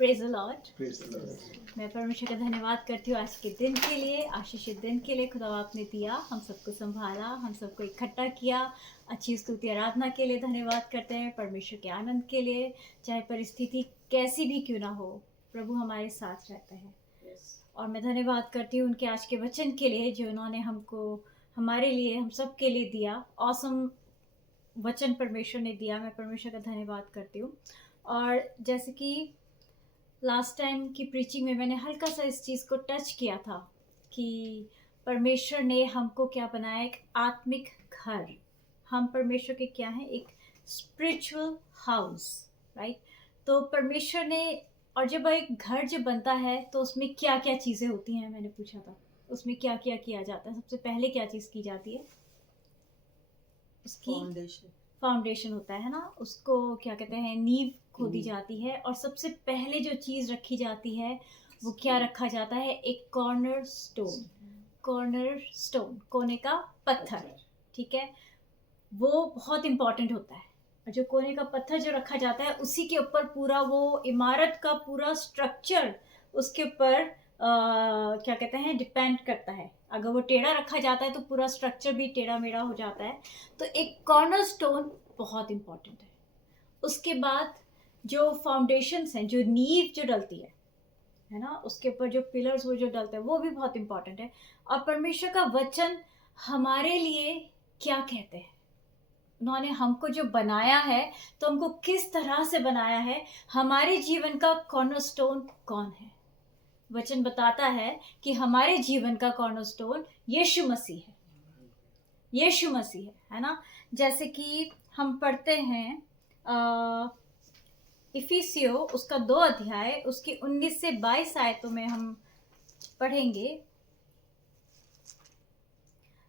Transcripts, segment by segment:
Praise the Lord. मैं परमेश्वर का धन्यवाद करती हूँ आज के दिन के लिए, आशीषित दिन के लिए। खुदा आपने दिया, हम सबको संभाला, हम सबको इकट्ठा किया। अच्छी स्तुति आराधना के लिए धन्यवाद करते हैं, परमेश्वर के आनंद के लिए। चाहे परिस्थिति कैसी भी क्यों ना हो, प्रभु हमारे साथ रहता है। और मैं धन्यवाद करती हूँ उनके आज के वचन के लिए जो उन्होंने हमको, हमारे लिए, हम सब के लिए दिया। ऑसम वचन परमेश्वर ने दिया। मैं परमेश्वर का धन्यवाद करती हूँ। और जैसे कि लास्ट टाइम की प्रीचिंग में मैंने हल्का सा इस चीज़ को टच किया था कि परमेश्वर ने हमको क्या बनाया, एक आत्मिक घर। हम परमेश्वर के क्या हैं, एक स्पिरिचुअल हाउस, राइट। तो परमेश्वर ने, और जब एक घर जब बनता है तो उसमें क्या क्या चीज़ें होती हैं, मैंने पूछा था उसमें क्या क्या किया जाता है। सबसे पहले क्या चीज़ की जाती है, उसकी फाउंडेशन होता है ना, उसको क्या कहते हैं, नींव खोदी जाती है। और सबसे पहले जो चीज़ रखी जाती है वो क्या रखा जाता है, एक कॉर्नर स्टोन। कॉर्नर स्टोन, कोने का पत्थर, ठीक है। वो बहुत इम्पॉर्टेंट होता है। और जो कोने का पत्थर जो रखा जाता है उसी के ऊपर पूरा वो इमारत का पूरा स्ट्रक्चर उसके ऊपर क्या कहते हैं, डिपेंड करता है। अगर वो टेढ़ा रखा जाता है तो पूरा स्ट्रक्चर भी टेढ़ा मेढ़ा हो जाता है। तो एक कॉर्नर स्टोन बहुत इम्पॉर्टेंट है। उसके बाद जो फाउंडेशंस हैं, जो नींव जो डलती है ना, उसके ऊपर जो पिलर्स वो जो डलते हैं वो भी बहुत इम्पॉर्टेंट है। और परमेश्वर का वचन हमारे लिए क्या कहते हैं, उन्होंने हमको जो बनाया है तो हमको किस तरह से बनाया है, हमारे जीवन का कॉर्नरस्टोन कौन है। वचन बताता है कि हमारे जीवन का कॉर्नरस्टोन यीशु मसीह है। यीशु मसीह है ना। जैसे कि हम पढ़ते हैं इफिसियो उसका 2 अध्याय उसकी 19 से 22 आयतों में हम पढ़ेंगे।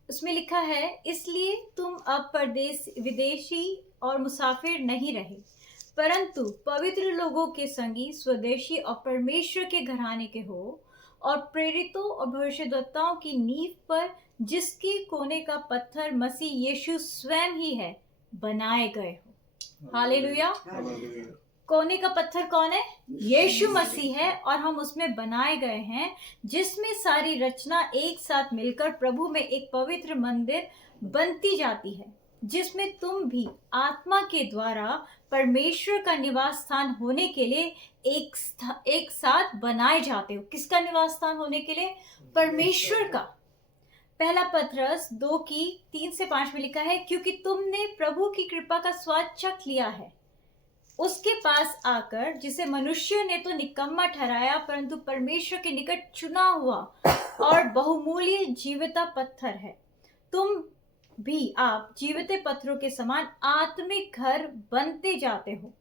उसमें लिखा है, इसलिए तुम अब परदेश विदेशी और मुसाफिर नहीं रहे, परंतु पवित्र लोगों के संगी, स्वदेशी और परमेश्वर के घराने के हो, और प्रेरितों और भविष्यद्वक्ताओं की नींव पर, जिसके कोने का पत्थर मसीह यीशु स्वयं ही है, बनाए गए हो। हालेलुया। कोने का पत्थर कौन है, यीशु मसीह है। और हम उसमें बनाए गए हैं, जिसमें सारी रचना एक साथ मिलकर प्रभु में एक पवित्र मंदिर बनती जाती है, जिसमें तुम भी आत्मा के द्वारा परमेश्वर का निवास स्थान होने के लिए एक साथ बनाए जाते हो। किसका निवास स्थान होने के लिए, परमेश्वर का। पहला पत्रस 2 की 3 से 5 में लिखा है, क्योंकि तुमने प्रभु की कृपा का स्वाद चख लिया है, उसके पास आकर, जिसे मनुष्य ने तो निकम्मा ठहराया, परंतु परमेश्वर के निकट चुना हुआ और बहुमूल्य जीविता पत्थर है। तुम भी आप जीवित पत्थरों के समान आत्मिक घर बनते जाते हो,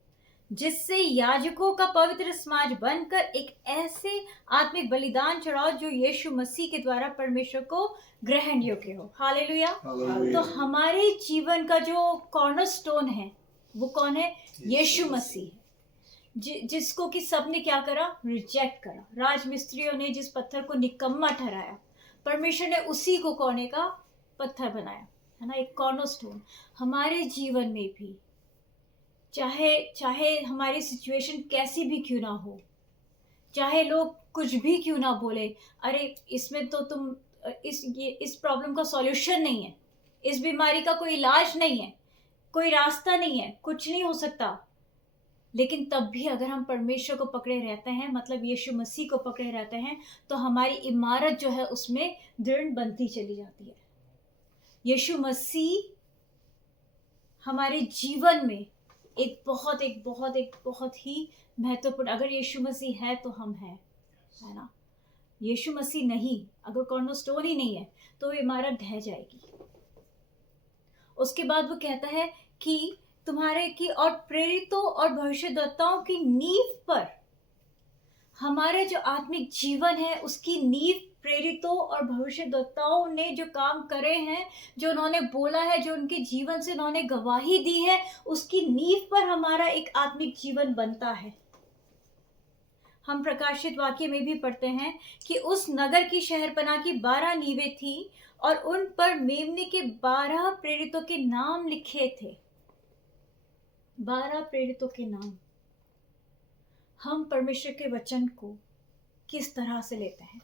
जिससे याजकों का पवित्र समाज बनकर एक ऐसे आत्मिक बलिदान चढ़ाओ जो यीशु मसीह के द्वारा परमेश्वर को ग्रहण योग्य हो। हालेलुया। तो हमारे जीवन का जो कॉर्नरस्टोन है वो कौन है, यीशु मसीह, जिसको कि सबने क्या करा, रिजेक्ट करा। राजमिस्त्रियों ने जिस पत्थर को निकम्मा ठहराया, परमेश्वर ने उसी को कोने का पत्थर बनाया, है ना, एक कॉर्नरस्टोन। हमारे जीवन में भी चाहे हमारी सिचुएशन कैसी भी क्यों ना हो, चाहे लोग कुछ भी क्यों ना बोले, अरे इसमें तो तुम इस प्रॉब्लम का सॉल्यूशन नहीं है, इस बीमारी का कोई इलाज नहीं है, कोई रास्ता नहीं है, कुछ नहीं हो सकता। लेकिन तब भी अगर हम परमेश्वर को पकड़े रहते हैं, मतलब यीशु मसीह को पकड़े रहते हैं, तो हमारी इमारत जो है उसमें दृढ़ बनती चली जाती है। यीशु मसीह हमारे जीवन में एक बहुत ही महत्वपूर्ण, अगर यीशु मसीह है तो हम हैं, है ना। यीशु मसीह नहीं, अगर कॉर्नरस्टोन ही नहीं है तो वो इमारत ढह जाएगी। उसके बाद वो कहता है कि तुम्हारे की और प्रेरितों और भविष्यद्वक्ताओं की नींव पर, हमारे जो आत्मिक जीवन है उसकी नींव प्रेरितों और भविष्यद्वक्ताओं ने जो काम करे हैं, जो उन्होंने बोला है, जो उनके जीवन से उन्होंने गवाही दी है, उसकी नींव पर हमारा एक आत्मिक जीवन बनता है। हम प्रकाशित वाक्य में भी पढ़ते हैं कि उस नगर की शहरपनाह की 12 नींवें थी और उन पर मेमने के 12 प्रेरितों के नाम लिखे थे। 12 प्रेरितों के नाम। हम परमेश्वर के वचन को किस तरह से लेते हैं।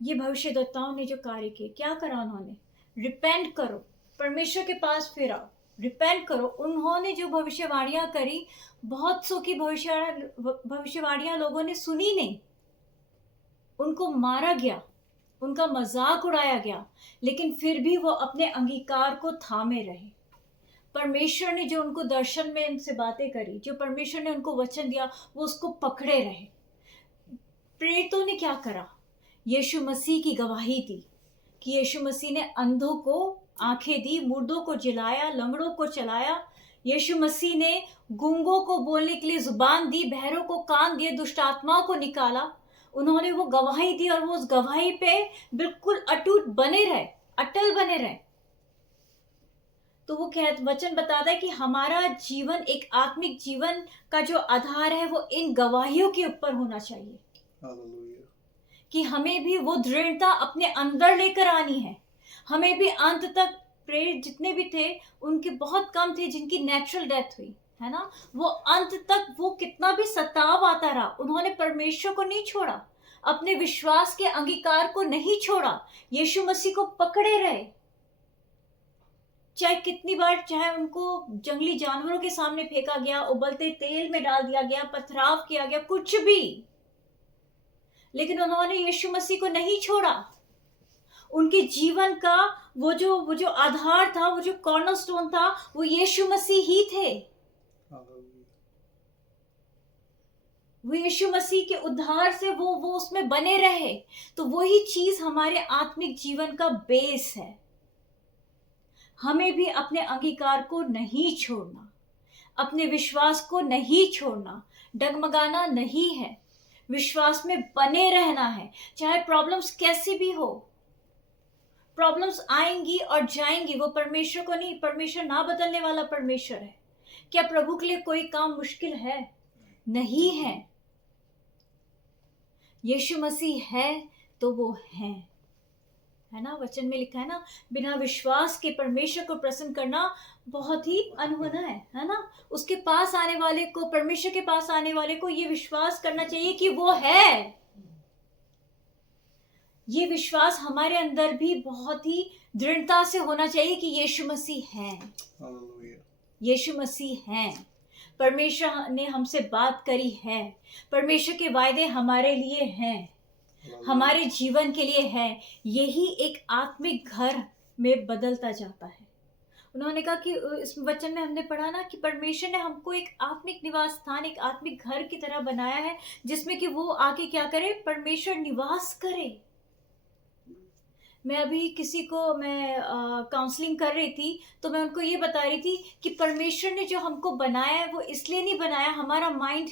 ये भविष्यद्वक्ताओं ने जो कार्य किए, क्या करा उन्होंने? रिपेंट करो, परमेश्वर के पास फिर आओ, रिपेंट करो। उन्होंने जो भविष्यवाणियां करी, बहुत सौ की भविष्यवाणियां लोगों ने सुनी नहीं, उनको मारा गया, उनका मजाक उड़ाया गया, लेकिन फिर भी वो अपने अंगीकार को थामे रहे। परमेश्वर ने जो उनको दर्शन में उनसे बातें करी, जो परमेश्वर ने उनको वचन दिया, वो उसको पकड़े रहे। प्रेरितों ने क्या करा? यीशु मसीह की गवाही दी कि यीशु मसीह ने अंधों को आंखें दी, मुर्दों को जिलाया, लंगड़ों को चलाया। यीशु मसीह ने गूंगों को बोलने के लिए जुबान दी, बहरों को कान दिए, दुष्ट आत्माओं को निकाला। उन्होंने वो गवाही दी और वो उस गवाही पे बिल्कुल अटूट बने रहे, अटल बने रहे। तो वो वचन बताता है कि हमारा जीवन, एक आत्मिक जीवन का जो आधार है, वो इन गवाहियों के ऊपर होना चाहिए। हालेलुया। कि हमें भी वो दृढ़ता अपने अंदर लेकर आनी है। हमें भी अंत तक, प्रेरित जितने भी थे, उनके बहुत कम थे जिनकी नेचुरल डेथ हुई, है ना। वो अंत तक, वो कितना भी सताव आता रहा, उन्होंने परमेश्वर को नहीं छोड़ा, अपने विश्वास के अंगीकार को नहीं छोड़ा, यीशु मसीह को पकड़े रहे। चाहे कितनी बार, चाहे उनको जंगली जानवरों के सामने फेंका गया, उबलते तेल में डाल दिया गया, पथराव किया गया, कुछ भी, लेकिन उन्होंने यीशु मसीह को नहीं छोड़ा। उनके जीवन का वो जो आधार था, वो जो कॉर्नरस्टोन था, वो यीशु मसीह ही थे। वो यीशु मसीह के उद्धार से वो उसमें बने रहे। तो वही चीज हमारे आत्मिक जीवन का बेस है। हमें भी अपने अंगीकार को नहीं छोड़ना, अपने विश्वास को नहीं छोड़ना, डगमगाना नहीं है, विश्वास में बने रहना है। चाहे प्रॉब्लम्स कैसी भी हो, प्रॉब्लम्स आएंगी और जाएंगी, वो परमेश्वर को नहीं, परमेश्वर ना बदलने वाला परमेश्वर है। क्या प्रभु के लिए कोई काम मुश्किल है? नहीं है। यीशु मसीह है तो वो है ना। वचन में लिखा है ना, बिना विश्वास के परमेश्वर को प्रसन्न करना बहुत ही अनहोना है ना। उसके पास आने वाले को, परमेश्वर के पास आने वाले को ये विश्वास करना चाहिए कि वो है। ये विश्वास हमारे अंदर भी बहुत ही दृढ़ता से होना चाहिए कि यीशु मसीह है, यीशु मसीह है। परमेश्वर ने हमसे बात करी है, परमेश्वर के वायदे हमारे लिए हैं, हमारे जीवन के लिए है। यही एक आत्मिक घर में बदलता जाता है। उन्होंने कहा कि इस वचन में हमने पढ़ा ना कि परमेश्वर ने हमको एक आत्मिक निवास स्थान, एक आत्मिक घर की तरह बनाया है, जिसमें कि वो आके क्या करे? परमेश्वर निवास करे। मैं अभी किसी को, मैं काउंसलिंग कर रही थी, तो मैं उनको ये बता रही थी कि परमेश्वर ने जो हमको बनाया है, वो इसलिए नहीं बनाया, हमारा माइंड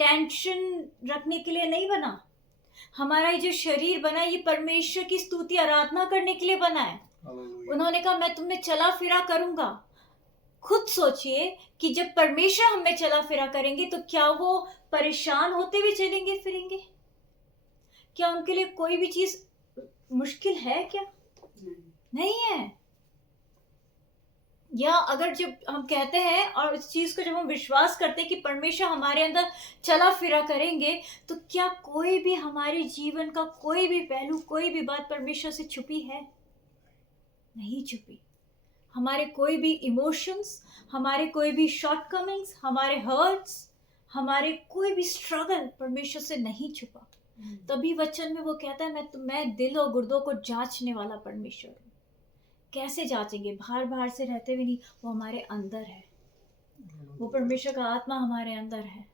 टेंशन रखने के लिए नहीं बना। हमारा ये जो शरीर बना, ये परमेश्वर की स्तुति आराधना करने के लिए बना है। उन्होंने कहा मैं तुम्हें चला फिरा करूंगा। खुद सोचिए कि जब परमेश्वर हमें चला फिरा करेंगे, तो क्या वो परेशान होते हुए चलेंगे फिरेंगे? क्या उनके लिए कोई भी चीज मुश्किल है? क्या नहीं है। या अगर जब हम कहते हैं और इस चीज को जब हम विश्वास करते हैं कि परमेश्वर हमारे अंदर चला फिरा करेंगे, तो क्या कोई भी हमारे जीवन का कोई भी पहलू, कोई भी बात परमेश्वर से छुपी है? नहीं छुपी। हमारे कोई भी इमोशंस, हमारे कोई भी शॉर्टकमिंग्स, हमारे हर्ट्स, हमारे कोई भी स्ट्रगल परमेश्वर से नहीं छुपा। तभी वचन में वो कहता है, मैं दिल और गुर्दों को जांचने वाला परमेश्वर हूँ। कैसे जांचेंगे? बाहर बाहर से रहते हुए नहीं, वो हमारे अंदर है। वो परमेश्वर का आत्मा हमारे अंदर है।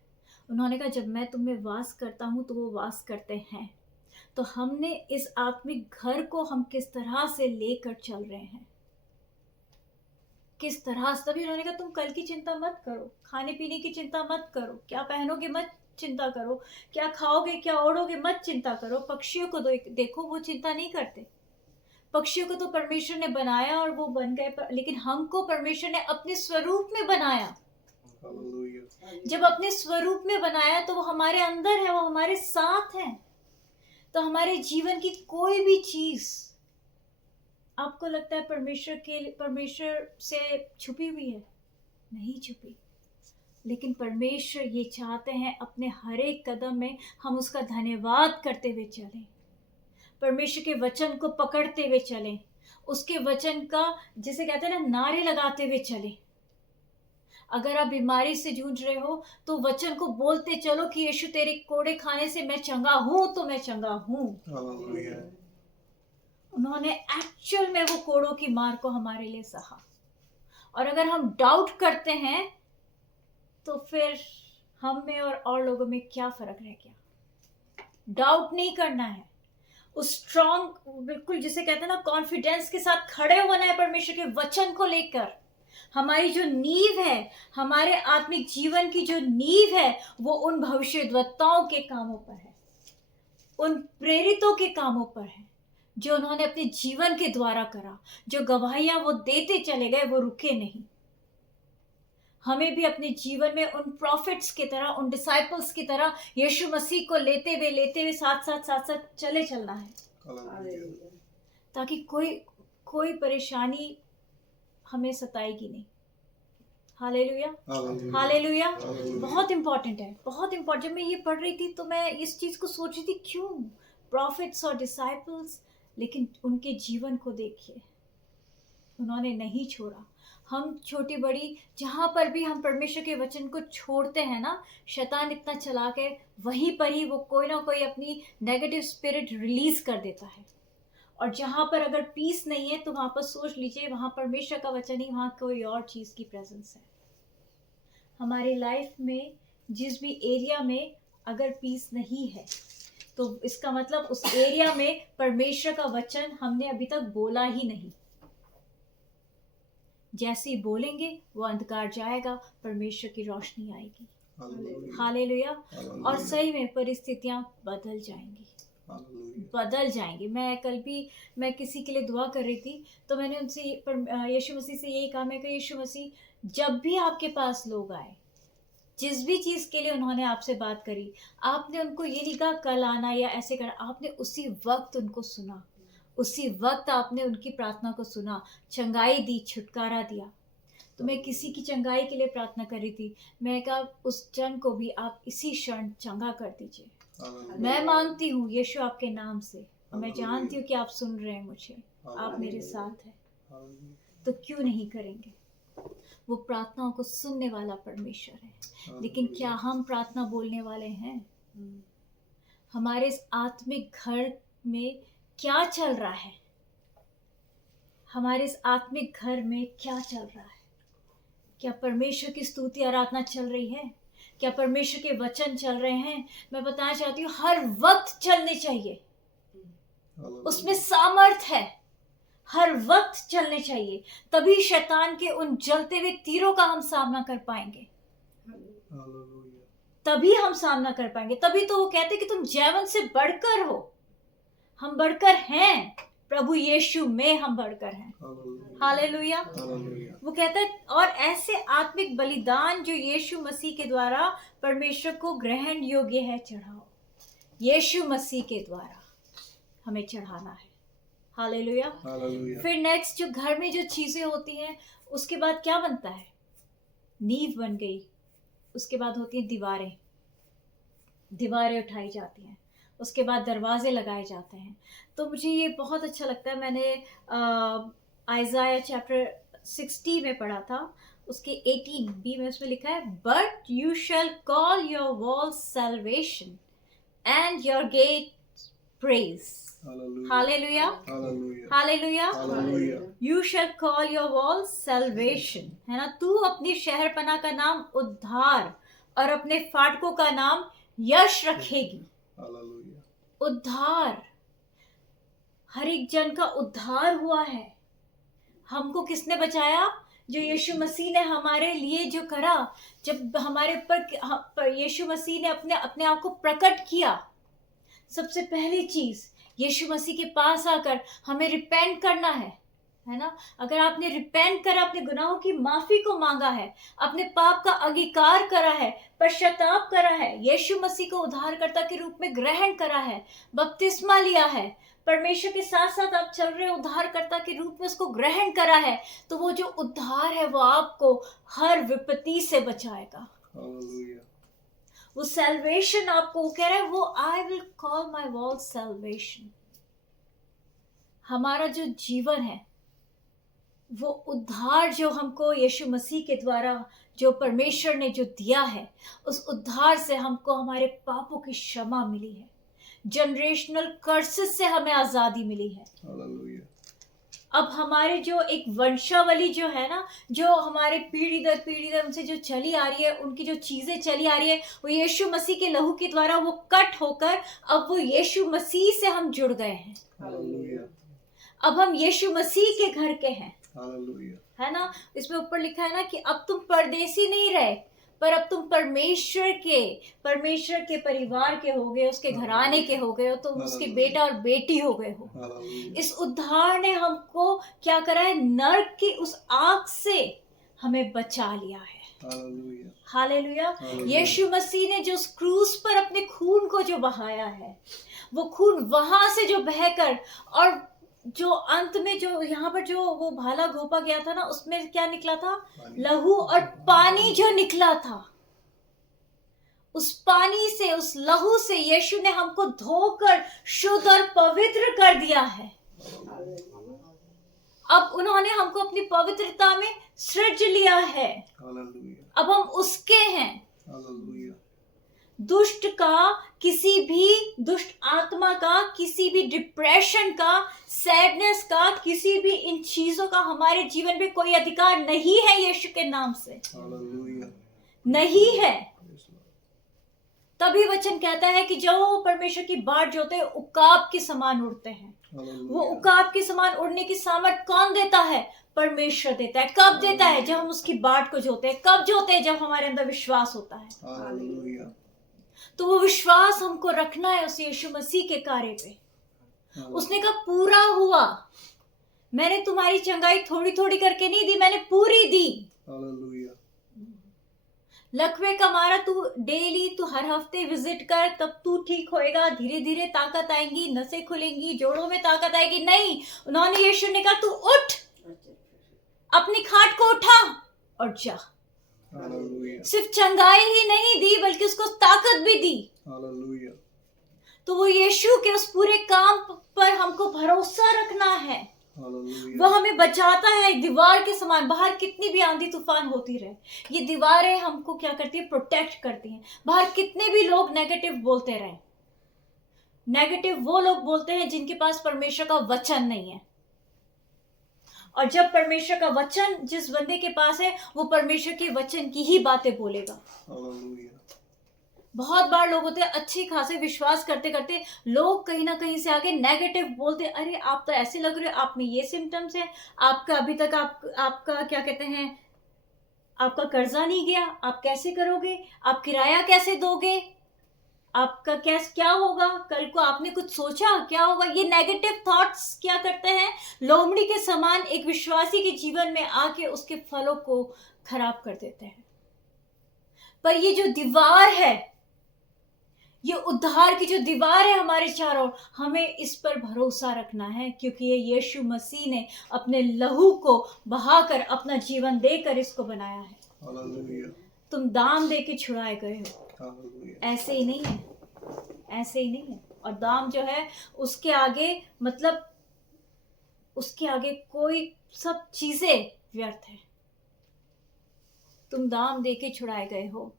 उन्होंने कहा जब मैं तुम्हें वास करता हूँ तो वो वास करते हैं। तो हमने इस आत्मिक घर को हम किस तरह से लेकर चल रहे हैं, किस तरह से? तभी उन्होंने कहा तुम कल की चिंता मत करो, खाने पीने की चिंता मत करो, क्या पहनोगे मत चिंता करो, क्या खाओगे क्या ओढ़ोगे मत चिंता करो। पक्षियों को देखो, वो चिंता नहीं करते। पक्षियों को तो परमेश्वर ने बनाया और वो बन गए, लेकिन हमको परमेश्वर ने अपने स्वरूप में बनाया। जब अपने स्वरूप में बनाया तो वो हमारे अंदर है, वो हमारे साथ है। तो हमारे जीवन की कोई भी चीज आपको लगता है परमेश्वर से छुपी हुई है? नहीं छुपी। लेकिन परमेश्वर ये चाहते हैं अपने हर एक कदम में हम उसका धन्यवाद करते हुए चलें, परमेश्वर के वचन को पकड़ते हुए चलें, उसके वचन का जिसे कहते हैं ना नारे लगाते हुए चलें। अगर आप बीमारी से जूझ रहे हो तो वचन को बोलते चलो कि यीशु तेरे कोड़े खाने से मैं चंगा हूं, तो मैं चंगा हूं। उन्होंने एक्चुअल में वो कोड़ों की मार को हमारे लिए सहा। और अगर हम डाउट करते हैं तो फिर हम में और लोगों में क्या फर्क रह गया? डाउट नहीं करना है, उस स्ट्रॉन्ग बिल्कुल जिसे कहते हैं ना कॉन्फिडेंस के साथ खड़े होना है परमेश्वर के वचन को लेकर। हमारी जो नींव है, हमारे आत्मिक जीवन की जो नींव है, वो उन भविष्यद्वक्ताओं के कामों पर है, उन प्रेरितों के कामों पर है जो उन्होंने अपने जीवन के द्वारा करा, जो गवाहियां वो देते चले गए, वो रुके नहीं। हमें भी अपने जीवन में उन प्रॉफिट्स की तरह, उन डिसाइपल्स की तरह यीशु मसीह को लेते हुए साथ साथ चले चलना है, ताकि कोई परेशानी हमें सताएगी नहीं। Hallelujah, hallelujah. बहुत इंपॉर्टेंट है, बहुत इंपॉर्टेंट। जब मैं ये पढ़ रही थी तो मैं इस चीज को सोच रही थी, क्यों प्रॉफिट्स और डिसाइपल्स, लेकिन उनके जीवन को देखिए, उन्होंने नहीं छोड़ा। हम छोटी बड़ी जहाँ पर भी हम परमेश्वर के वचन को छोड़ते हैं ना, शैतान इतना चला के वहीं पर ही वो कोई ना कोई अपनी नेगेटिव स्पिरिट रिलीज कर देता है। और जहाँ पर अगर पीस नहीं है तो वहाँ पर सोच लीजिए वहाँ परमेश्वर का वचन ही, वहाँ कोई और चीज़ की प्रेजेंस है। हमारी लाइफ में जिस भी एरिया में अगर पीस नहीं है तो इसका मतलब उस एरिया में परमेश्वर का वचन हमने अभी तक बोला ही नहीं। जैसे ही बोलेंगे वो अंधकार जाएगा, परमेश्वर की रोशनी आएगी। हालेलुया। और सही में परिस्थितियां बदल जाएंगी। मैं किसी के लिए दुआ कर रही थी तो मैंने उनसे यीशु मसीह से यही कहा, मैं कहा यीशु मसीह जब भी आपके पास लोग आए, जिस भी चीज़ के लिए उन्होंने आपसे बात करी, आपने उनको ये नहीं कहा कल आना या ऐसे करना, आपने उसी वक्त उनको सुना, उसी वक्त आपने उनकी प्रार्थना को सुना, चंगाई दी, छुटकारा दिया। तो मैं किसी की चंगाई के लिए प्रार्थना कर रही थी, मैं कहा उस जन को भी आप इसी क्षण चंगा कर दीजिए। मैं मांगती हूँ यीशु आपके नाम से, और मैं जानती हूँ कि आप सुन रहे हैं मुझे, आप मेरे साथ हैं, तो क्यों नहीं करेंगे? वो प्रार्थनाओं को सुनने वाला परमेश्वर है। लेकिन क्या हम प्रार्थना बोलने वाले हैं? हमारे इस आत्मिक घर में क्या चल रहा है? हमारे इस आत्मिक घर में क्या चल रहा है? क्या परमेश्वर की स्तुति आराधना चल रही है? क्या परमेश्वर के वचन चल रहे हैं? मैं बताना चाहती हूँ हर वक्त चलने चाहिए, उसमें सामर्थ है, हर वक्त चलने चाहिए। तभी शैतान के उन जलते हुए तीरों का हम सामना कर पाएंगे, तभी हम सामना कर पाएंगे। तभी तो वो कहते कि तुम जैवन से बढ़कर हो। हम बढ़कर हैं, प्रभु यीशु में हम बढ़कर हैं। हालेलुया। वो कहता है और ऐसे आत्मिक बलिदान जो यीशु मसीह के द्वारा परमेश्वर को ग्रहण योग्य है, चढ़ाओ। यीशु मसीह के द्वारा हमें चढ़ाना है। हालेलुया। फिर नेक्स्ट जो घर में जो चीजें होती हैं, उसके बाद क्या बनता है? नींव बन गई, उसके बाद होती है दीवारें उठाई जाती हैं, उसके बाद दरवाजे लगाए जाते हैं। तो मुझे ये बहुत अच्छा लगता है। मैंने आइज़ाया चैप्टर 60 में पढ़ा था, उसके 18b में उसमें लिखा है, but you shall call your walls salvation and your gate praise. Hallelujah, hallelujah. You shall call your walls salvation, है ना। तू अपनी शहरपना का नाम उद्धार और अपने फाटकों का नाम यश रखेगी। उद्धार, हर एक जन का उद्धार हुआ है। हमको किसने बचाया? जो यीशु मसीह ने हमारे लिए जो करा। जब हमारे ऊपर यीशु मसीह ने अपने आप को प्रकट किया, सबसे पहली चीज यीशु मसीह के पास आकर हमें रिपेंट करना है ना। अगर आपने रिपेंट करा, अपने गुनाहों की माफी को मांगा है, अपने पाप का अंगीकार करा है, पश्चाताप करा है, यीशु मसीह को उद्धारकर्ता के रूप में ग्रहण करा है, बपतिस्मा लिया है, परमेश्वर के साथ साथ आप चल रहे उद्धारकर्ता के रूप में उसको ग्रहण करा है, तो वो जो उद्धार है वो आपको हर विपत्ति से बचाएगा। Hallelujah. वो सैल्वेशन आपको वो कह रहा है, वो I will call my wall salvation. हमारा जो जीवन है, वो उद्धार जो हमको यीशु मसीह के द्वारा जो परमेश्वर ने जो दिया है, उस उद्धार से हमको हमारे पापों की क्षमा मिली है, जनरेशनल कर्सेस से हमें आजादी मिली है। Hallelujah. अब हमारे जो एक वंशावली जो है ना, जो हमारे पीढ़ी दर उनसे जो चली आ रही है, उनकी जो चीजें चली आ रही है, वो यीशु मसीह के लहू के द्वारा वो कट होकर अब वो यीशु मसीह से हम जुड़ गए हैं। Hallelujah. अब हम यीशु मसीह के घर के हैं। Hallelujah. है ना, इसमें ऊपर लिखा है ना कि अब तुम परदेसी नहीं रहे, पर अब तुम परमेश्वर के परिवार के हो गए, उसके घराने के हो गए हो, तुम उसके बेटा और बेटी हो गए हो। Hallelujah. इस उद्धार ने हमको क्या करा है, नरक की उस आग से हमें बचा लिया है। Hallelujah. हालेलुया। Hallelujah. यीशु मसीह ने जो उस क्रूस पर अपने खून को जो बहाया है, वो खून वहां से जो बहकर, और जो अंत में जो यहाँ पर जो वो भाला घोपा गया था ना, उसमें क्या निकला था, लहू और पानी जो निकला था। उस पानी से, उस लहू से यीशु ने हमको धोकर शुद्ध और पवित्र कर दिया है। अब उन्होंने हमको अपनी पवित्रता में सृज लिया है। Hallelujah. अब हम उसके हैं। Hallelujah. दुष्ट का, किसी भी दुष्ट आत्मा का, किसी भी डिप्रेशन का, सैडनेस का, किसी भी इन चीजों का हमारे जीवन में कोई अधिकार नहीं है यीशु के नाम से। Hallelujah. नहीं है। Yes, Lord. तभी वचन कहता है कि जब वो परमेश्वर की बाट जोते हैं, उकाब के समान उड़ते हैं। वो Hallelujah. उकाब के समान उड़ने की सामर्थ कौन देता है? परमेश्वर देता है। कब देता है? जब हम उसकी बाट को जोते हैं। कब जोते हैं? जब हमारे अंदर विश्वास होता है। Hallelujah. तो वो विश्वास हमको रखना है उस यीशु मसीह के कार्य पे। उसने कहा पूरा हुआ। मैंने तुम्हारी चंगाई थोड़ी थोड़ी करके नहीं दी, मैंने पूरी दी। Hallelujah. लकवे का मारा तू डेली, तू हर हफ्ते विजिट कर, तब तू ठीक होएगा। धीरे धीरे ताकत आएंगी, नसें खुलेंगी, जोड़ों में ताकत आएगी। नहीं, उन्होंने यीशु ने कहा तू उठ, अपनी खाट को उठा और जा। Hallelujah. सिर्फ चंगाई ही नहीं दी, बल्कि उसको ताकत भी दी। Hallelujah. तो वो यीशु के उस पूरे काम पर हमको भरोसा रखना है। Hallelujah. वो हमें बचाता है दीवार के समान। बाहर कितनी भी आंधी तूफान होती रहे, ये दीवारें हमको क्या करती है, प्रोटेक्ट करती हैं। बाहर कितने भी लोग नेगेटिव बोलते रहे, नेगेटिव वो लोग बोलते हैं जिनके पास परमेश्वर का वचन नहीं है। और जब परमेश्वर का वचन जिस बंदे के पास है, वो परमेश्वर के वचन की ही बातें बोलेगा। Hallelujah. बहुत बार लोग होते हैं अच्छी खासे विश्वास करते करते, लोग कहीं ना कहीं से आके नेगेटिव बोलते, अरे आप तो ऐसे लग रहे हो, आप में ये सिम्टम्स है, आपका अभी तक आपका क्या कहते हैं, आपका कर्जा नहीं गया, आप कैसे करोगे, आप किराया कैसे दोगे, आपका क्या होगा, कल को आपने कुछ सोचा क्या होगा। ये नेगेटिव थॉट्स क्या करते हैं, लोमड़ी के समान एक विश्वासी के जीवन में आके उसके फलों को खराब कर देते हैं। पर ये जो दीवार है, ये उद्धार की जो दीवार है हमारे चारों, हमें इस पर भरोसा रखना है, क्योंकि ये यीशु मसीह ने अपने लहू को बहाकर, अपना जीवन देकर इसको बनाया है। Hallelujah. तुम दाम दे के छुड़ाए गए हो। Hallelujah. ऐसे ही नहीं है, ऐसे ही नहीं है। और दाम जो है उसके आगे, मतलब उसके आगे कोई सब चीजें व्यर्थ है। तुम दाम दे के छुड़ाए गए हो।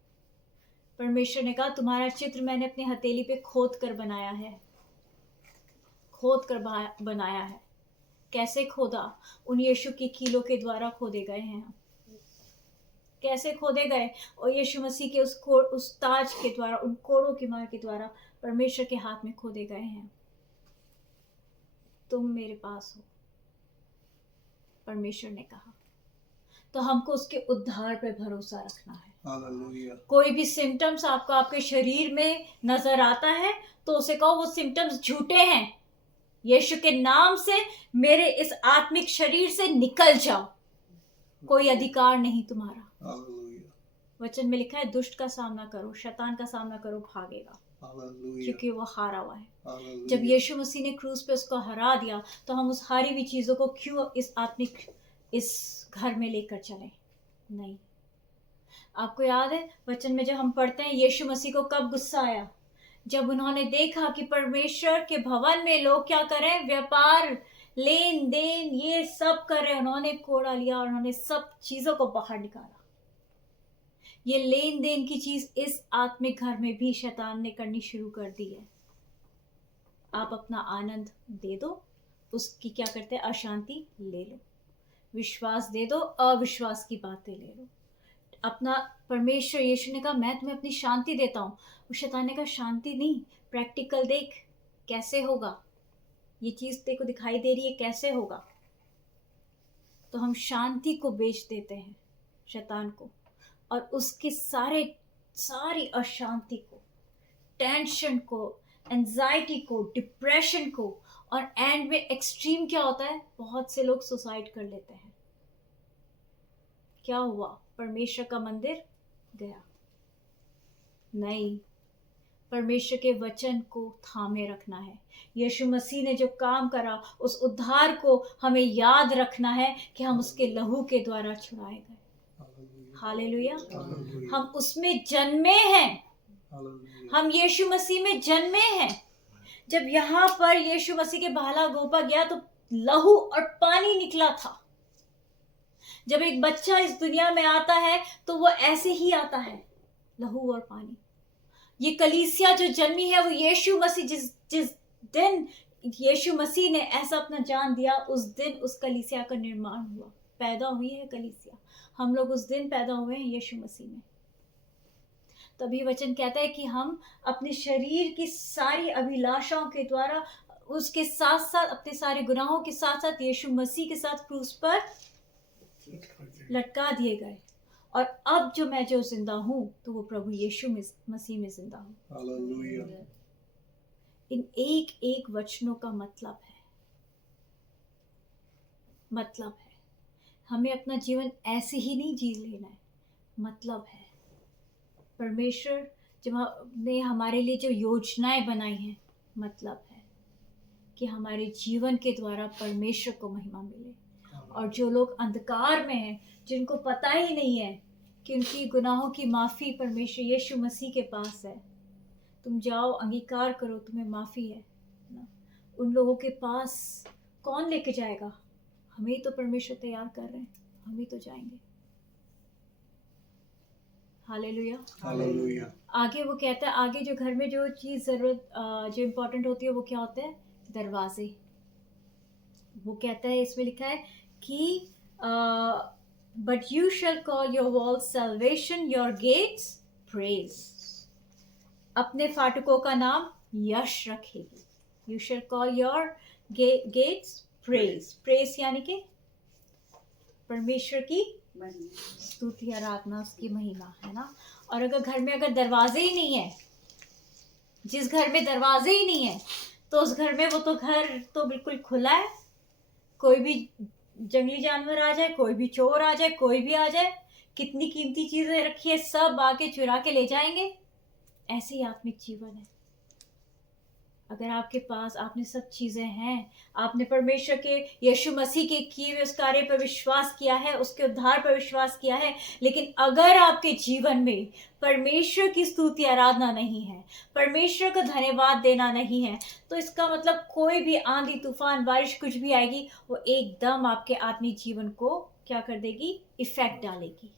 परमेश्वर ने कहा तुम्हारा चित्र मैंने अपनी हथेली पे खोद कर बनाया है, खोद कर बनाया है। कैसे खोदा? उन यीशु की कीलों के द्वारा खोदे गए हैं। कैसे खोदे गए? और यीशु मसीह के उस ताज के द्वारा, उन कोड़ों की मार के द्वारा परमेश्वर के हाथ में खोदे गए हैं। तुम मेरे पास हो, परमेश्वर ने कहा। तो हमको उसके उद्धार पर भरोसा रखना है। Hallelujah. कोई भी सिम्टम्स आपको आपके शरीर में नजर आता है, तो उसे कहो वो सिम्टम्स झूठे हैं। यीशु के नाम से मेरे इस आत्मिक शरीर से निकल जाओ, कोई अधिकार नहीं तुम्हारा। Hallelujah. वचन में लिखा है दुष्ट का सामना करो, शैतान का सामना करो, भागेगा, Hallelujah. क्योंकि वो हारा हुआ है। Hallelujah. जब यीशु मसीह ने क्रूस पे उसको हरा दिया, तो हम उस हारी हुई चीजों को क्यों इस आत्मिक इस घर में लेकर चले? नहीं। आपको याद है वचन में जब हम पढ़ते हैं यीशु मसीह को कब गुस्सा आया? जब उन्होंने देखा कि परमेश्वर के भवन में लोग क्या करें, व्यापार, लेन देन, ये सब कर रहे हैं। उन्होंने कोड़ा लिया और उन्होंने सब चीजों को बाहर निकाला। ये लेन देन की चीज इस आत्मिक घर में भी शैतान ने करनी शुरू कर दी है। आप अपना आनंद दे दो, उसकी क्या करते हैं, अशांति ले लो। विश्वास दे दो, अविश्वास की बातें ले लो। अपना परमेश्वर, यीशु ने कहा मैं तुम्हें अपनी शांति देता हूँ। उस शैतान ने कहा शांति नहीं, प्रैक्टिकल देख कैसे होगा, ये चीज तेरे को दिखाई दे रही है, कैसे होगा? तो हम शांति को बेच देते हैं शैतान को, और उसके सारी अशांति को, टेंशन को, एंजाइटी को, डिप्रेशन को, और एंड में एक्सट्रीम क्या होता है, बहुत से लोग सुसाइड कर लेते हैं। क्या हुआ? परमेश्वर का मंदिर गया नहीं। परमेश्वर के वचन को थामे रखना है। यीशु मसीह ने जो काम करा, उस उद्धार को हमें याद रखना है कि हम उसके लहू के द्वारा छुड़ाए गए। हालेलुया। हम उसमें जन्मे हैं, हम यीशु मसीह में जन्मे हैं। जब यहाँ पर यीशु मसीह के भाला घोंपा गया तो लहू और पानी निकला था। जब एक बच्चा इस दुनिया में आता है तो वो ऐसे ही आता है, लहू और पानी। ये कलीसिया जो जन्मी है वो यीशु मसीह, जिस दिन यीशु मसीह ने ऐसा अपना जान दिया, उस दिन उस कलीसिया का निर्माण हुआ, पैदा हुई है कलीसिया। हम लोग उस दिन पैदा हुए हैं यीशु मसीह में। तभी वचन कहता है कि हम अपने शरीर की सारी अभिलाषाओं के द्वारा, उसके साथ साथ अपने सारे गुनाहों के साथ साथ यीशु मसीह के साथ क्रूस पर लटका दिए गए। और अब जो जिंदा हूं तो वो प्रभु यीशु मसीह में जिंदा हूं। हालेलुया। इन एक एक वचनों का मतलब है हमें अपना जीवन ऐसे ही नहीं जी लेना है। मतलब है परमेश्वर जब ने हमारे लिए जो योजनाएं बनाई हैं, मतलब है कि हमारे जीवन के द्वारा परमेश्वर को महिमा मिले। और जो लोग अंधकार में हैं, जिनको पता ही नहीं है कि उनकी गुनाहों की माफ़ी परमेश्वर यीशु मसीह के पास है, तुम जाओ अंगीकार करो, तुम्हें माफ़ी है ना, उन लोगों के पास कौन लेके जाएगा? हमें तो परमेश्वर तैयार कर रहे हैं, हम ही तो जाएंगे। हालेलुया। हालेलुया। आगे वो कहता है, आगे जो घर में जो चीज़ ज़रूरत जो इम्पोर्टेंट होती है वो क्या होते हैं? दरवाजे। वो कहता है, इसमें लिखा है कि but you shall call your walls salvation, your gates praise. अपने फाटकों का नाम यश रखेगी। You shall call your gates praise. Praise यानी कि परमेश्वर की स्तुति, आराधना, उसकी महिमा, है ना। और अगर घर में अगर दरवाजे ही नहीं है, जिस घर में दरवाजे ही नहीं है तो उस घर में वो तो घर तो बिल्कुल खुला है। कोई भी जंगली जानवर आ जाए, कोई भी चोर आ जाए, कोई भी आ जाए, कितनी कीमती चीजें रखी है सब आके चुरा के ले जाएंगे। ऐसे ही आत्मिक जीवन है। अगर आपके पास आपने सब चीजें हैं, आपने परमेश्वर के यीशु मसीह के किए हुए उस कार्य पर विश्वास किया है, उसके उद्धार पर विश्वास किया है, लेकिन अगर आपके जीवन में परमेश्वर की स्तुति आराधना नहीं है, परमेश्वर को धन्यवाद देना नहीं है, तो इसका मतलब कोई भी आंधी तूफान बारिश कुछ भी आएगी, वो एकदम आपके आत्मिक जीवन को क्या कर देगी? इफेक्ट डालेगी।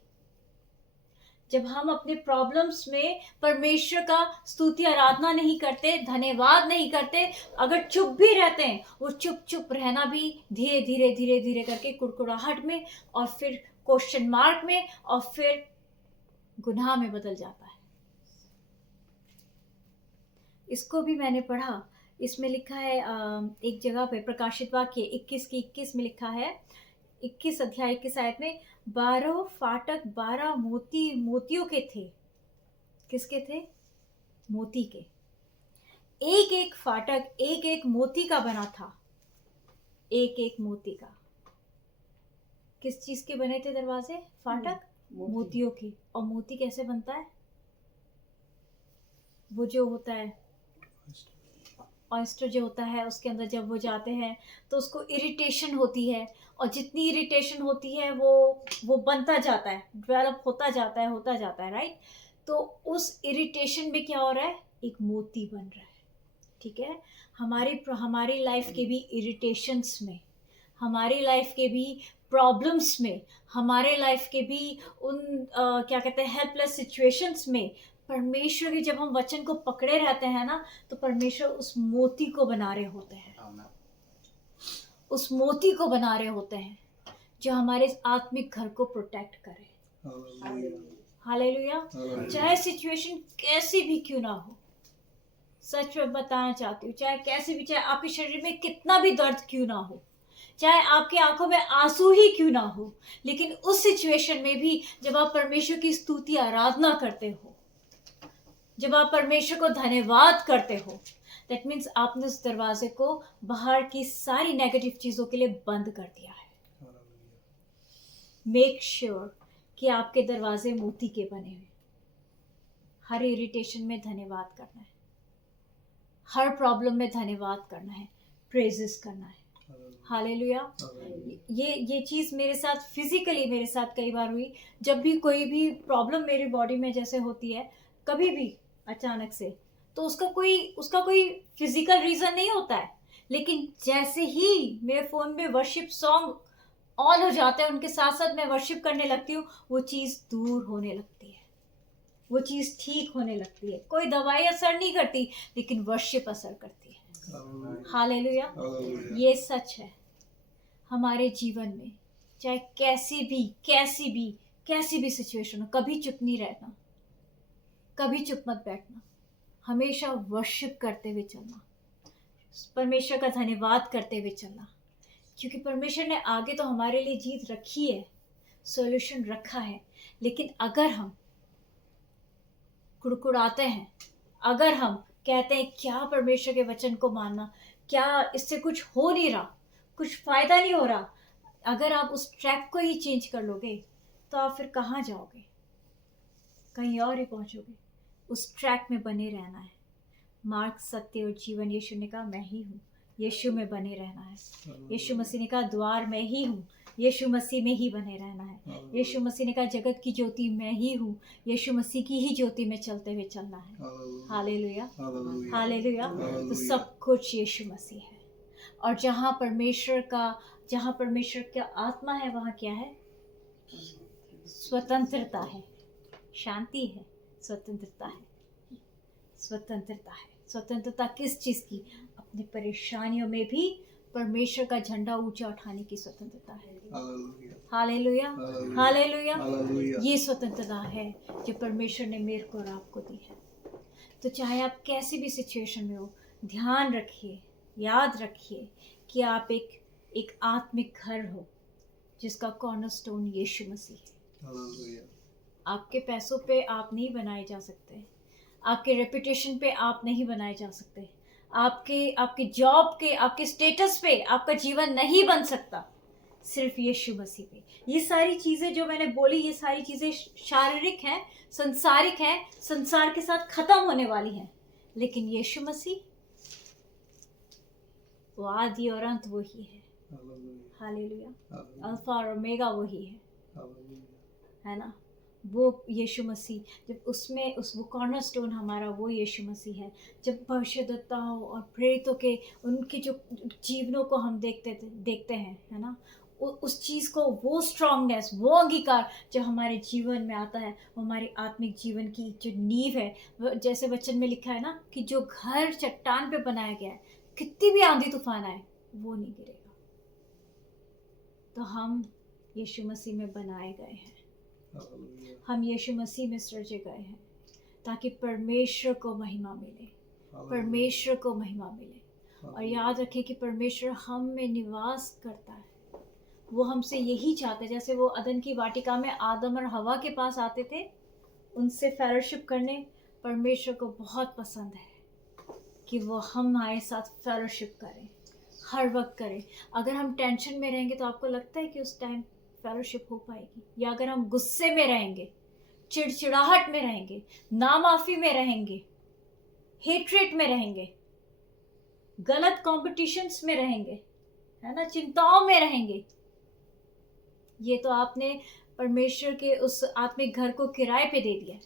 जब हम अपने प्रॉब्लम्स में परमेश्वर का स्तुति आराधना नहीं करते, धन्यवाद नहीं करते, अगर चुप भी रहते हैं, वो चुप रहना भी धीरे धीरे करके कुड़कुड़ाहट में, और फिर क्वेश्चन मार्क में, और फिर गुनाह में बदल जाता है। इसको भी मैंने पढ़ा, इसमें लिखा है एक जगह पे प्रकाशित वाक्य 21 में लिखा है, 21 अध्याय 21 आयत में, 12 फाटक 12 मोतियों के थे। किसके थे? मोती के। एक एक फाटक एक एक मोती का बना था। एक एक मोती का। किस चीज के बने थे दरवाजे? फाटक मोतियों की। और मोती कैसे बनता है? वो जो होता है ऑयस्टर जो होता है उसके अंदर जब वो जाते हैं तो उसको इरिटेशन होती है, और जितनी इरिटेशन होती है वो बनता जाता है, डेवलप होता जाता है, राइट? तो उस इरिटेशन में क्या हो रहा है, एक मोती बन रहा है। ठीक है, हमारी लाइफ के भी इरिटेशंस में, हमारी लाइफ के भी प्रॉब्लम्स में, हमारे लाइफ के भी उन क्या कहते हैं हेल्पलेस सिचुएशंस में, परमेश्वर के जब हम वचन को पकड़े रहते हैं ना, तो परमेश्वर उस मोती को बना रहे होते हैं, उस मोती को बना रहे होते हैं जो हमारे इस आत्मिक घर को प्रोटेक्ट करे। हालेलुया। चाहे सिचुएशन कैसी भी क्यों ना हो, सच में बताना चाहती हूँ, चाहे कैसी भी, चाहे आपके शरीर में कितना भी दर्द क्यों ना हो, चाहे आपकी आंखों में आंसू ही क्यों ना हो, लेकिन उस सिचुएशन में भी जब आप परमेश्वर की स्तुति आराधना करते हो, जब आप परमेश्वर को धन्यवाद करते हो, दैट मीन्स आपने उस दरवाजे को बाहर की सारी नेगेटिव चीजों के लिए बंद कर दिया है। मेक श्योर कि आपके दरवाजे मोती के बने हुए। हर इरिटेशन में धन्यवाद करना है, हर प्रॉब्लम में धन्यवाद करना है, प्रेजेस करना है। हालेलुया। ये चीज़ मेरे साथ फिजिकली मेरे साथ कई बार हुई। जब भी कोई भी प्रॉब्लम मेरी बॉडी में जैसे होती है कभी भी अचानक से, तो उसका कोई फिजिकल रीज़न नहीं होता है, लेकिन जैसे ही मेरे फ़ोन में वर्शिप सॉन्ग ऑन हो जाते हैं, उनके साथ साथ मैं वर्शिप करने लगती हूँ, वो चीज़ दूर होने लगती है, वो चीज़ ठीक होने लगती है। कोई दवाई असर नहीं करती, लेकिन वर्शिप असर करती है। हालेलुया। ये सच है हमारे जीवन में, चाहे कैसी भी सिचुएशन हो, कभी चुप नहीं रहना, कभी चुप मत बैठना, हमेशा वर्शिप करते हुए चलना, परमेश्वर का धन्यवाद करते हुए चलना, क्योंकि परमेश्वर ने आगे तो हमारे लिए जीत रखी है, सॉल्यूशन रखा है। लेकिन अगर हम कुड़कुड़ाते हैं, अगर हम कहते हैं क्या परमेश्वर के वचन को मानना, क्या इससे कुछ हो नहीं रहा, कुछ फायदा नहीं हो रहा, अगर आप उस ट्रैक को ही चेंज कर लोगे तो आप फिर कहाँ जाओगे, कहीं और ही पहुंचोगे। उस ट्रैक में बने रहना है। मार्ग, सत्य और जीवन, यीशु ने कहा मैं ही हूँ, यीशु में बने रहना है। यीशु मसीह ने कहा द्वार मैं ही हूँ, यीशु मसीह में ही बने रहना है। यीशु मसीह ने कहा जगत की ज्योति मैं ही हूँ, यीशु मसीह की ही ज्योति में चलते हुए चलना है। Hallelujah, hallelujah. तो सब कुछ यीशु मसीह है, और जहाँ परमेश्वर का आत्मा है, वहाँ क्या है? स्वतंत्रता है, शांति है, स्वतंत्रता है, स्वतंत्रता है। स्वतंत्रता किस चीज़ की? अपनी परेशानियों में भी परमेश्वर का झंडा ऊंचा उठाने की स्वतंत्रता है। Hallelujah, hallelujah. ये स्वतंत्रता है जो परमेश्वर ने मेरे को और आपको दी है। तो चाहे आप कैसी भी सिचुएशन में हो, ध्यान रखिए, याद रखिए कि आप एक आत्मिक घर हो जिसका कॉर्नरस्टोन यीशु मसीह है। आपके पैसों पे आप नहीं बनाए जा सकते, आपके रेपुटेशन पे आप नहीं बनाए जा सकते, आपके जॉब के, आपके स्टेटस पे आपका जीवन नहीं बन सकता, सिर्फ यीशु मसीह पे। ये सारी चीज़ें जो मैंने बोली, ये सारी चीज़ें शारीरिक हैं, संसारिक हैं, संसार के साथ ख़त्म होने वाली हैं, लेकिन यीशु मसीह वो आदि और अंत वही है। हालेलुया। अल्फा और ओमेगा वही है ना? वो यीशु मसीह, जब उसमें वो कॉर्नरस्टोन हमारा वो यीशु मसीह है। जब भविष्यद्वक्ताओं और प्रेरितों के उनके जो जीवनों को हम देखते हैं, है ना, उस चीज़ को, वो स्ट्रांगनेस, वो अंगीकार जब हमारे जीवन में आता है, वो हमारे आत्मिक जीवन की जो नींव है, जैसे वचन में लिखा है ना कि जो घर चट्टान पे बनाया गया है, कितनी भी आंधी तूफान आए वो नहीं गिरेगा। तो हम यीशु मसीह में बनाए गए हैं, हम यीशु मसीह में सृजे गए हैं, ताकि परमेश्वर को महिमा मिले, परमेश्वर को महिमा मिले। और याद रखें कि परमेश्वर हम में निवास करता है। वो हमसे यही चाहते, जैसे वो अदन की वाटिका में आदम और हवा के पास आते थे उनसे फेलोशिप करने, परमेश्वर को बहुत पसंद है कि वो हमारे साथ फेलोशिप करें, हर वक्त करें। अगर हम टेंशन में रहेंगे तो आपको लगता है कि उस टाइम फेलोशिप हो पाएगी? या अगर हम गुस्से में रहेंगे, चिड़चिड़ाहट में रहेंगे, नामाफी में रहेंगे, हेट्रेट में रहेंगे, गलत कॉम्पिटिशन्स में रहेंगे, है ना, चिंताओं में रहेंगे। ये तो आपने परमेश्वर के उस आत्मिक घर को किराए पे दे दिया है,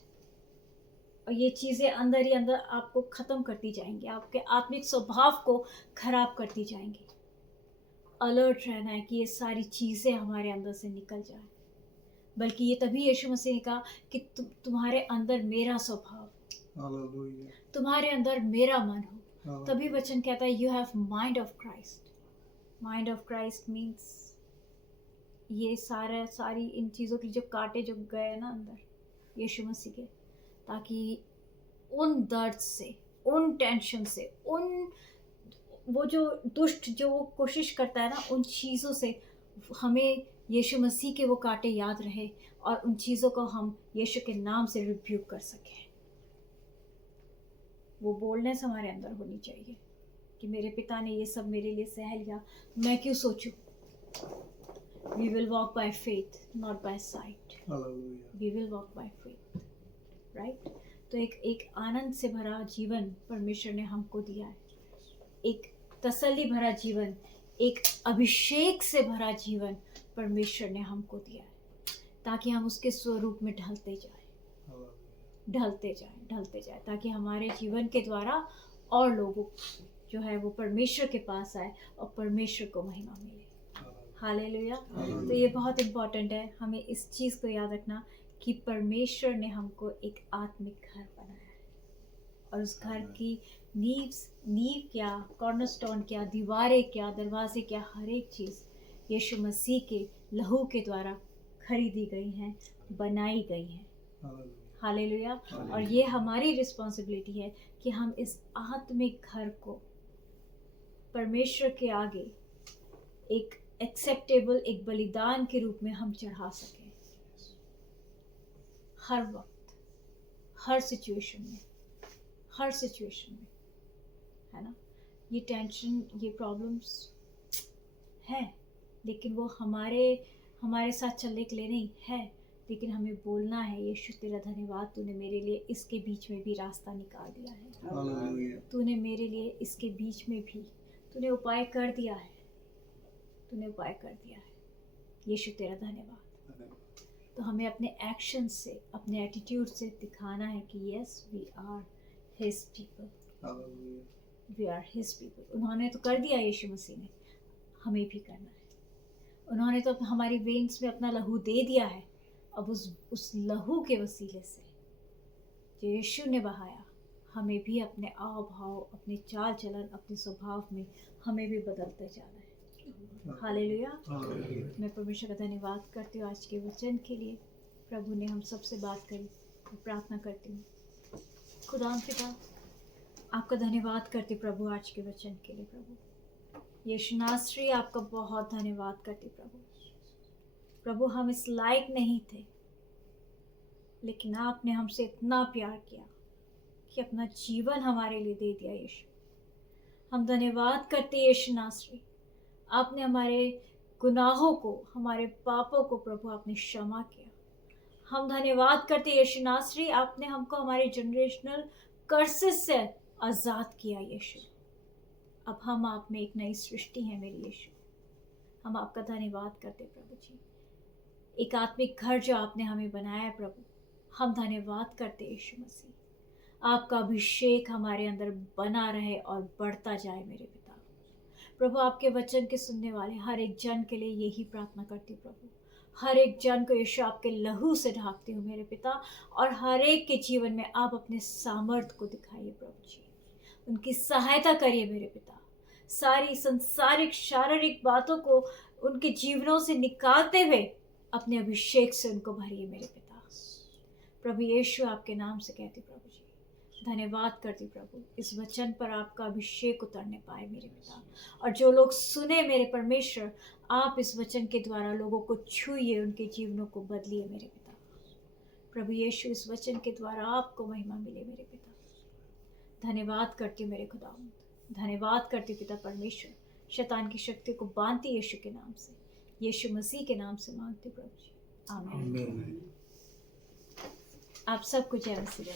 और ये चीज़ें अंदर ही अंदर आपको ख़त्म करती जाएंगी, आपके आत्मिक स्वभाव को खराब करती जाएंगी। अलर्ट रहना है कि ये सारी चीज़ें हमारे अंदर से निकल जाए। बल्कि ये तभी यीशु मसीह ने कहा कि तुम्हारे अंदर मेरा स्वभाव, Hallelujah. तुम्हारे अंदर मेरा मन हो। Hallelujah. तभी वचन कहता है you have mind of Christ. Mind of Christ means ये सारी इन चीज़ों की जो कांटे जो गए ना अंदर यीशु मसीह के, ताकि उन दर्द से, उन टेंशन से, उन वो जो दुष्ट जो वो कोशिश करता है ना, उन चीज़ों से हमें यीशु मसीह के वो कांटे याद रहे, और उन चीज़ों को हम यीशु के नाम से रिब्यूक कर सकें। वो बोलनेस हमारे अंदर होनी चाहिए कि मेरे पिता ने ये सब मेरे लिए सह लिया, मैं क्यों सोचूं। We will walk by faith, not by sight. Hallelujah. We will walk by faith, right? तो एक आनंद से भरा जीवन परमेश्वर ने हमको दिया है, एक तसल्ली भरा जीवन, एक अभिषेक से भरा जीवन परमेश्वर ने हमको दिया है, ताकि हम उसके स्वरूप में ढलते जाएं, ताकि हमारे जीवन के द्वारा और लोगों जो है वो परमेश्वर के पास आए और परमेश्वर को महिमा मिले। हालेलुया। तो ये बहुत इम्पोर्टेंट है, हमें इस चीज़ को याद रखना कि परमेश्वर ने हमको एक आत्मिक घर बनाया है, और उस घर की नींव क्या, कॉर्नरस्टोन क्या, दीवारें क्या, दरवाजे क्या, हर एक चीज़ यीशु मसीह के लहू के द्वारा खरीदी गई हैं, बनाई गई हैं। हालेलुया। और ये हमारी रिस्पॉन्सिबिलिटी है कि हम इस आत्मिक घर को परमेश्वर के आगे एक एक्सेप्टेबल, एक बलिदान के रूप में हम चढ़ा सकें, हर वक्त, हर सिचुएशन में, है ना। ये टेंशन, ये प्रॉब्लम्स है, लेकिन वो हमारे साथ चलने के लिए नहीं है, लेकिन हमें बोलना है यीशु तेरा धन्यवाद, तूने मेरे लिए इसके बीच में भी रास्ता निकाल दिया है। Hallelujah. तूने मेरे लिए इसके बीच में भी तूने उपाय कर दिया है, यीशु तेरा धन्यवाद। तो हमें अपने एक्शन से, अपने एटीट्यूड से दिखाना है कि yes we are his people, Hallelujah. We are his people. उन्होंने तो कर दिया, यीशु मसीह ने, हमें भी करना है। उन्होंने तो हमारी वेन्स में अपना लहू दे दिया है, अब उस लहू के वसीले से जो यीशु ने बहाया, हमें भी अपने आव भाव, अपने चाल चलन, अपने स्वभाव में हमें भी बदलते जाना है। हालेलुया। Hallelujah. मैं परमेश्वर का धन्यवाद करती हूँ आज के वचन के लिए। प्रभु ने हम सबसे बात करी, मैं प्रार्थना करती हूँ। खुदा पिता, आपका धन्यवाद करती प्रभु आज के वचन के लिए। प्रभु यीशु नासरी, आपका बहुत धन्यवाद करती प्रभु। हम इस लायक नहीं थे, लेकिन आपने हमसे इतना प्यार किया कि अपना जीवन हमारे लिए दे दिया। यीशु, हम धन्यवाद करते यीशु नासरी, आपने हमारे गुनाहों को, हमारे पापों को प्रभु आपने क्षमा किया। हम धन्यवाद करते यीशु नासरी, आपने हमको हमारे जनरेशनल कर्सेस से आज़ाद किया। यीशु, अब हम आप में एक नई सृष्टि है मेरे यीशु। हम आपका धन्यवाद करते प्रभु जी, एक आत्मिक घर जो आपने हमें बनाया है प्रभु, हम धन्यवाद करते यीशु मसीह। आपका अभिषेक हमारे अंदर बना रहे और बढ़ता जाए मेरे पिता। प्रभु, आपके वचन के सुनने वाले हर एक जन के लिए यही प्रार्थना करती हूँ प्रभु। हर एक जन को यीशु आपके लहू से ढांकती हूँ मेरे पिता, और हर एक के जीवन में आप अपने सामर्थ्य को दिखाइए प्रभु जी। उनकी सहायता करिए मेरे पिता। सारी संसारिक शारीरिक बातों को उनके जीवनों से निकालते हुए अपने अभिषेक से उनको भरिए मेरे पिता। प्रभु यीशु, आपके नाम से कहती प्रभु जी, धन्यवाद करती प्रभु, इस वचन पर आपका अभिषेक उतरने पाए मेरे पिता। और जो लोग सुने मेरे परमेश्वर, आप इस वचन के द्वारा लोगों को छूइए, उनके जीवनों को बदलिए मेरे पिता। प्रभु यीशु, इस वचन के द्वारा आपको महिमा मिले मेरे पिता। धन्यवाद करती मेरे खुदा, धन्यवाद करती पिता परमेश्वर। शैतान की शक्ति को बांधती यीशु के नाम से, यीशु मसीह के नाम से मांगती प्रभु जी, आमीन। Amen. आप सबको जय मसीह। Yes.